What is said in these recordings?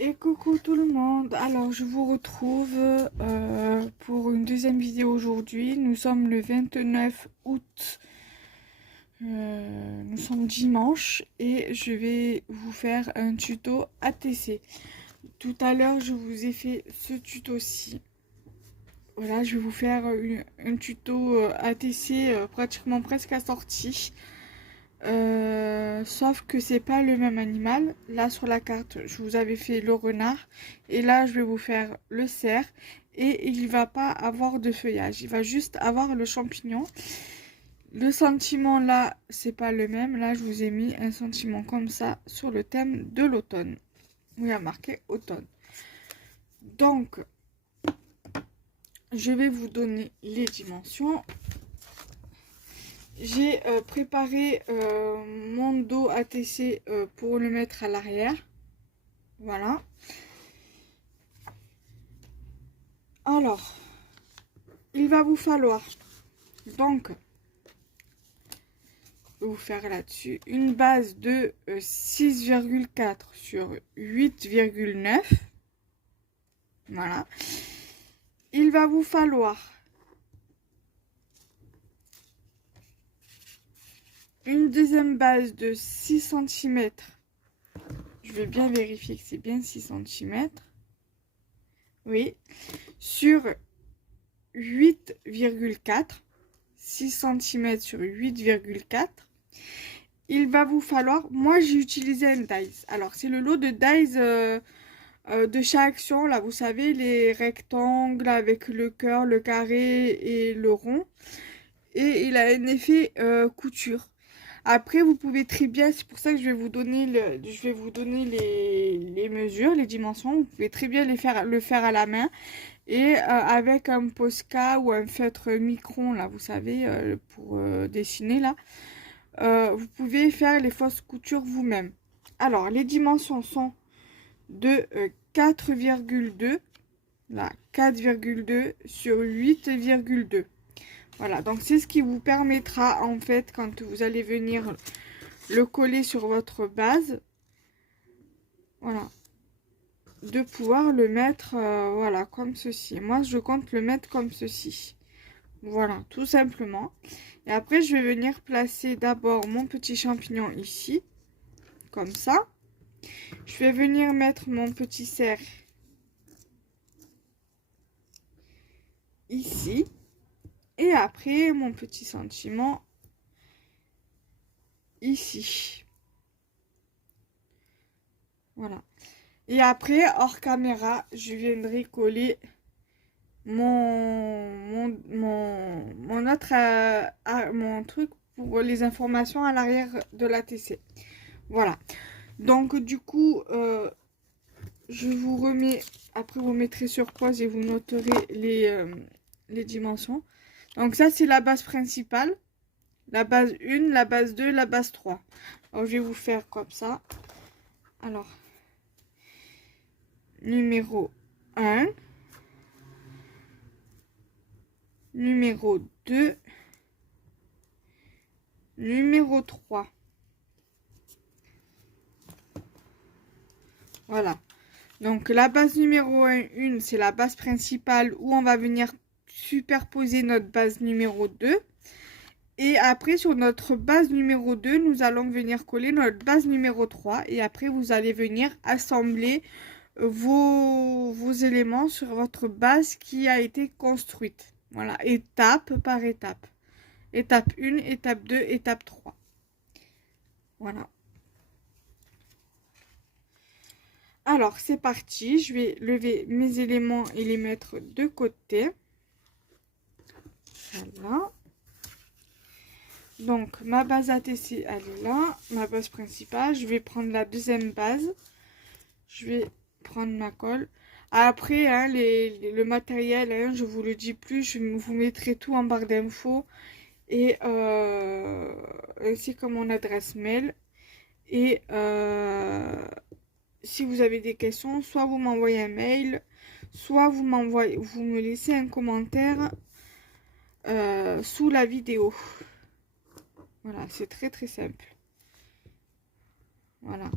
Et coucou tout le monde, alors je vous retrouve pour une deuxième vidéo aujourd'hui. Nous sommes le 29 août, nous sommes dimanche et je vais vous faire un tuto ATC. Tout à l'heure je vous ai fait ce tuto-ci. Voilà, je vais vous faire un tuto ATC pratiquement presque assorti. Sauf que c'est pas le même animal. Là sur la carte je vous avais fait le renard et là je vais vous faire le cerf et il va pas avoir de feuillage, il va juste avoir le champignon. Le sentiment là c'est pas le même. Là je vous ai mis un sentiment comme ça sur le thème de l'automne où il y a marqué automne. Donc je vais vous donner les dimensions. J'ai préparé mon dos ATC pour le mettre à l'arrière. Voilà. Alors, il va vous falloir, donc, je vais vous faire là-dessus, une base de 6,4 sur 8,9. Voilà. Il va vous falloir une deuxième base de 6 cm. Je vais bien vérifier que c'est bien 6 cm. Oui. Sur 8,4. 6 cm sur 8,4. Il va vous falloir, moi j'ai utilisé un dies. Alors c'est le lot de dies de chaque action. Là vous savez, les rectangles avec le cœur, le carré et le rond. Et il a un effet couture. Après vous pouvez très bien, c'est pour ça que je vais vous donner, les mesures, les dimensions. Vous pouvez très bien le faire à la main. Et avec un Posca ou un feutre micron, là, vous savez, pour dessiner, là, vous pouvez faire les fausses coutures vous-même. Alors, les dimensions sont de 4,2, là, 4,2 sur 8,2. Voilà, donc c'est ce qui vous permettra, en fait, quand vous allez venir le coller sur votre base, voilà, de pouvoir le mettre, voilà, comme ceci. Moi, je compte le mettre comme ceci. Voilà, tout simplement. Et après, je vais venir placer d'abord mon petit champignon ici, comme ça. Je vais venir mettre mon petit cerf ici. Et après, mon petit sentiment ici. Voilà. Et après, hors caméra, je viendrai coller mon autre mon truc pour les informations à l'arrière de la TC. Voilà. Donc du coup, je vous remets, après vous mettrez sur pause et vous noterez les dimensions. Donc ça c'est la base principale, la base 1, la base 2, la base 3. Alors je vais vous faire comme ça. Alors, numéro 1, numéro 2, numéro 3. Voilà. Donc la base numéro 1, c'est la base principale où on va venir superposer notre base numéro 2. Et après, sur notre base numéro 2, nous allons venir coller notre base numéro 3. Et après, vous allez venir assembler vos éléments sur votre base qui a été construite. Voilà, étape par étape. Étape 1, étape 2, étape 3. Voilà. Alors, c'est parti. Je vais lever mes éléments et les mettre de côté. Voilà. Donc, ma base ATC, elle est là. Ma base principale. Je vais prendre la deuxième base. Je vais prendre ma colle. Après, hein, le matériel, hein, je vous le dis plus. Je vous mettrai tout en barre d'infos. Et ainsi que mon adresse mail. Et si vous avez des questions, soit vous m'envoyez un mail, soit vous me laissez un commentaire sous la vidéo. Voilà, c'est très très simple. Voilà.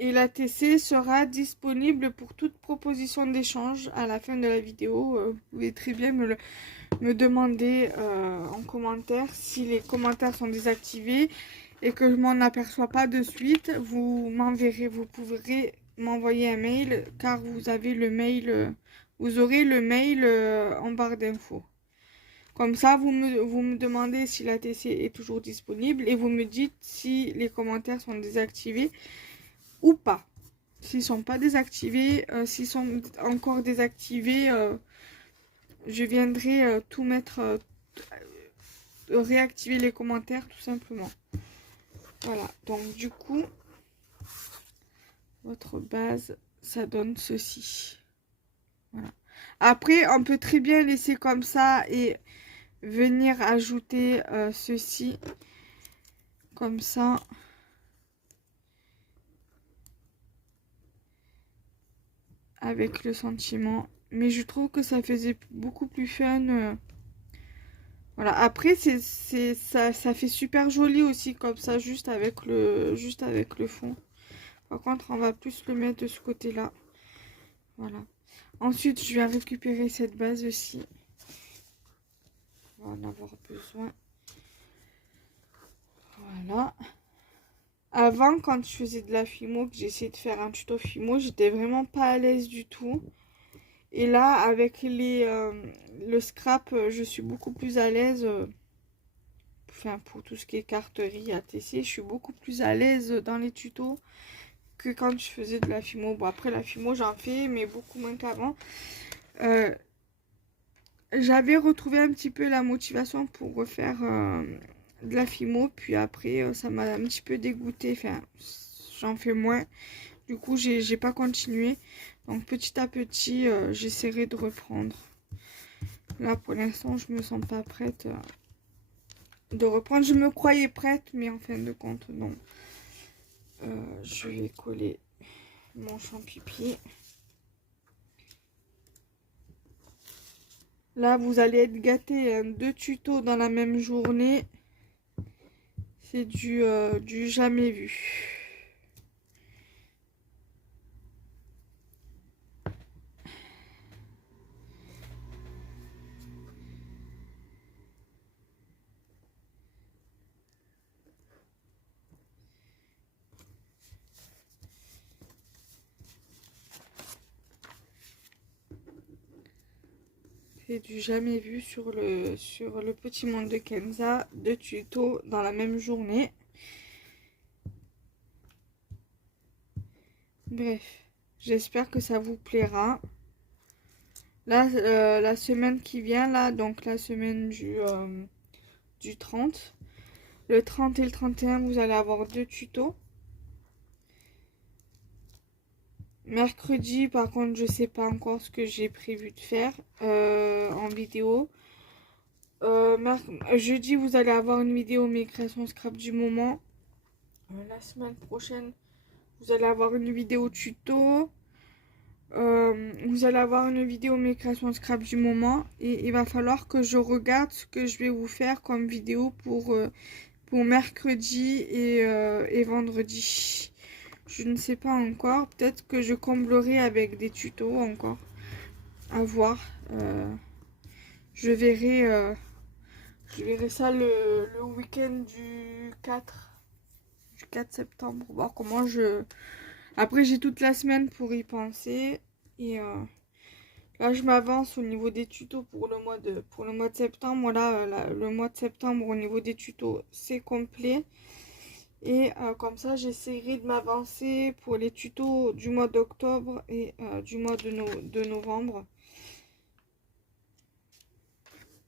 Et l'ATC sera disponible pour toute proposition d'échange à la fin de la vidéo. Vous pouvez très bien me demander en commentaire si les commentaires sont désactivés et que je m'en aperçois pas de suite. Vous pourrez m'envoyer un mail car vous avez le mail, vous aurez le mail en barre d'infos. Comme ça, vous me demandez si l'ATC est toujours disponible et vous me dites si les commentaires sont désactivés ou pas. S'ils sont pas désactivés, s'ils sont encore désactivés, je viendrai tout mettre, réactiver les commentaires tout simplement. Voilà, donc du coup, votre base, ça donne ceci. Voilà. Après, on peut très bien laisser comme ça et venir ajouter ceci comme ça. Avec le sentiment, mais je trouve que ça faisait beaucoup plus fun. Voilà, après ça fait super joli aussi comme ça, juste avec le fond. Par contre, on va plus le mettre de ce côté-là. Voilà. Ensuite, je vais récupérer cette base aussi. On va en avoir besoin. Voilà. Avant, quand je faisais de la Fimo, que j'essayais de faire un tuto Fimo, j'étais vraiment pas à l'aise du tout. Et là, avec le scrap, je suis beaucoup plus à l'aise. Enfin, pour tout ce qui est carterie, ATC, je suis beaucoup plus à l'aise dans les tutos que quand je faisais de la Fimo. Bon, après, la Fimo, j'en fais, mais beaucoup moins qu'avant. J'avais retrouvé un petit peu la motivation pour refaire de la Fimo. Puis après, ça m'a un petit peu dégoûté. Enfin, j'en fais moins. Du coup, j'ai pas continué. Donc, petit à petit, j'essaierai de reprendre. Là, pour l'instant, je me sens pas prête de reprendre. Je me croyais prête, mais en fin de compte, non. Je vais coller mon champipi. Là, vous allez être gâtés, hein, 2 tutos dans la même journée. C'est du jamais vu. C'est du jamais vu sur le petit monde de Kenza. 2 tutos dans la même journée. Bref, j'espère que ça vous plaira. Là, la semaine qui vient, là, donc la semaine du 30. Le 30 et le 31, vous allez avoir 2 tutos. Mercredi, par contre, je sais pas encore ce que j'ai prévu de faire en vidéo. Jeudi, vous allez avoir une vidéo mes créations scrap du moment. La semaine prochaine, vous allez avoir une vidéo tuto. Vous allez avoir une vidéo mes créations scrap du moment. Et il va falloir que je regarde ce que je vais vous faire comme vidéo pour mercredi et vendredi. Je ne sais pas encore. Peut-être que je comblerai avec des tutos encore. À voir. Je verrai ça le week-end du 4 septembre. Pour voir comment je... Après, j'ai toute la semaine pour y penser. Et là, je m'avance au niveau des tutos pour le mois de septembre. Voilà, le mois de septembre, au niveau des tutos, c'est complet. Et comme ça, j'essaierai de m'avancer pour les tutos du mois d'octobre et du mois de novembre.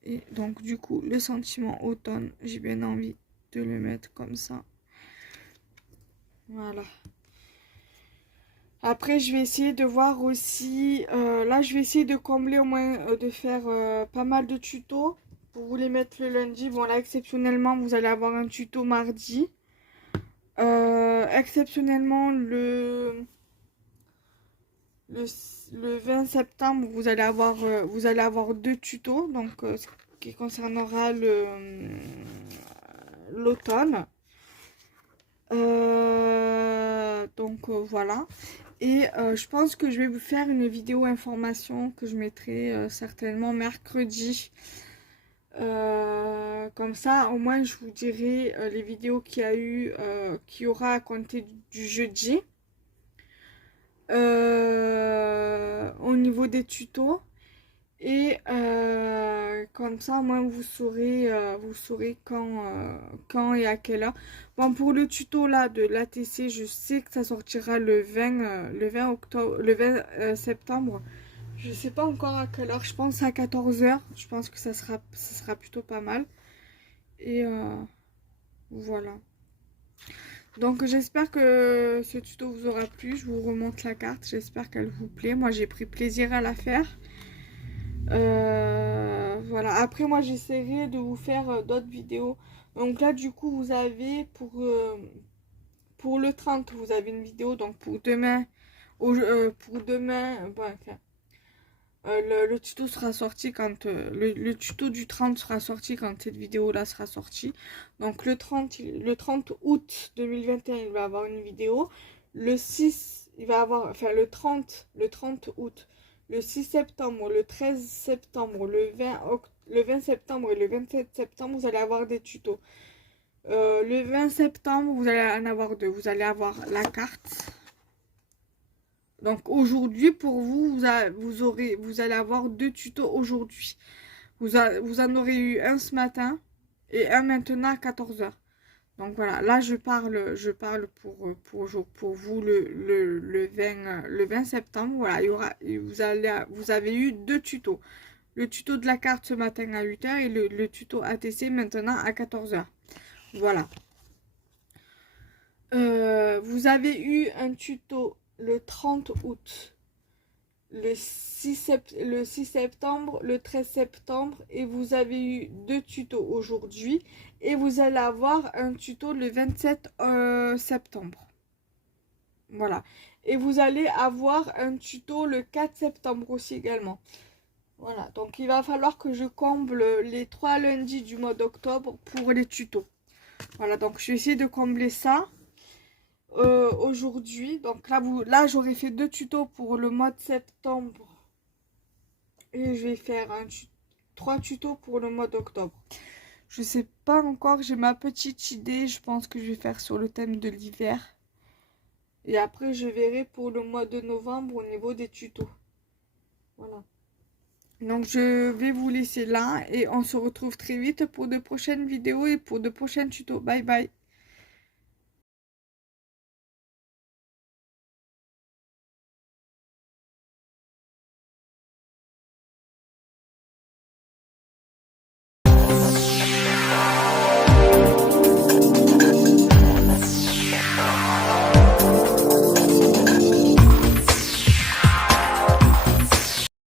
Et donc, du coup, le sentiment automne, j'ai bien envie de le mettre comme ça. Voilà. Après, je vais essayer de voir aussi... là, je vais essayer de combler au moins, de faire pas mal de tutos pour vous les mettre le lundi. Bon, là, exceptionnellement, vous allez avoir un tuto mardi. Exceptionnellement, le 20 septembre, vous allez avoir 2 tutos. Donc, ce qui concernera l'automne. voilà. Et je pense que je vais vous faire une vidéo information que je mettrai certainement mercredi. Comme ça, au moins, je vous dirai les vidéos qu'il y aura à compter du jeudi. Au niveau des tutos. Et comme ça, au moins, vous saurez quand et à quelle heure. Bon, pour le tuto là de l'ATC, je sais que ça sortira le 20 octobre, le 20 septembre. Je sais pas encore à quelle heure, je pense à 14 h. Je pense que ça sera plutôt pas mal. Et voilà. Donc j'espère que ce tuto vous aura plu. Je vous remonte la carte. J'espère qu'elle vous plaît. Moi j'ai pris plaisir à la faire. Voilà. Après moi j'essaierai de vous faire d'autres vidéos. Donc là du coup vous avez pour le 30 vous avez une vidéo. Donc pour demain, bon, enfin, le tuto sera sorti quand le tuto du 30 sera sorti quand cette vidéo là sera sortie. Donc le 30 août 2021 il va avoir une vidéo. Le 6 il va avoir, enfin le 30 août, le 6 septembre, le 13 septembre, le 20 septembre et le 27 septembre vous allez avoir des tutos. Le 20 septembre vous allez en avoir deux. Vous allez avoir la carte. Donc aujourd'hui pour vous, vous allez avoir deux tutos aujourd'hui. Vous en aurez eu un ce matin et un maintenant à 14 h. Donc voilà, là je parle pour vous le 20 septembre. Voilà, vous avez eu deux tutos. Le tuto de la carte ce matin à 8 h et le tuto ATC maintenant à 14 h. Voilà. Vous avez eu un tuto le 30 août, le 6 septembre, le 13 septembre et vous avez eu deux tutos aujourd'hui et vous allez avoir un tuto le 27 septembre. Voilà. Et vous allez avoir un tuto le 4 septembre aussi également. Voilà. Donc il va falloir que je comble les 3 lundis du mois d'octobre pour les tutos. Voilà. Donc je vais essayer de combler ça. Aujourd'hui, donc là j'aurais fait deux tutos pour le mois de septembre et je vais faire 3 tutos pour le mois d'octobre. Je sais pas encore, j'ai ma petite idée. Je pense que je vais faire sur le thème de l'hiver et après je verrai pour le mois de novembre au niveau des tutos. Voilà, donc je vais vous laisser là et on se retrouve très vite pour de prochaines vidéos et pour de prochains tutos. Bye bye.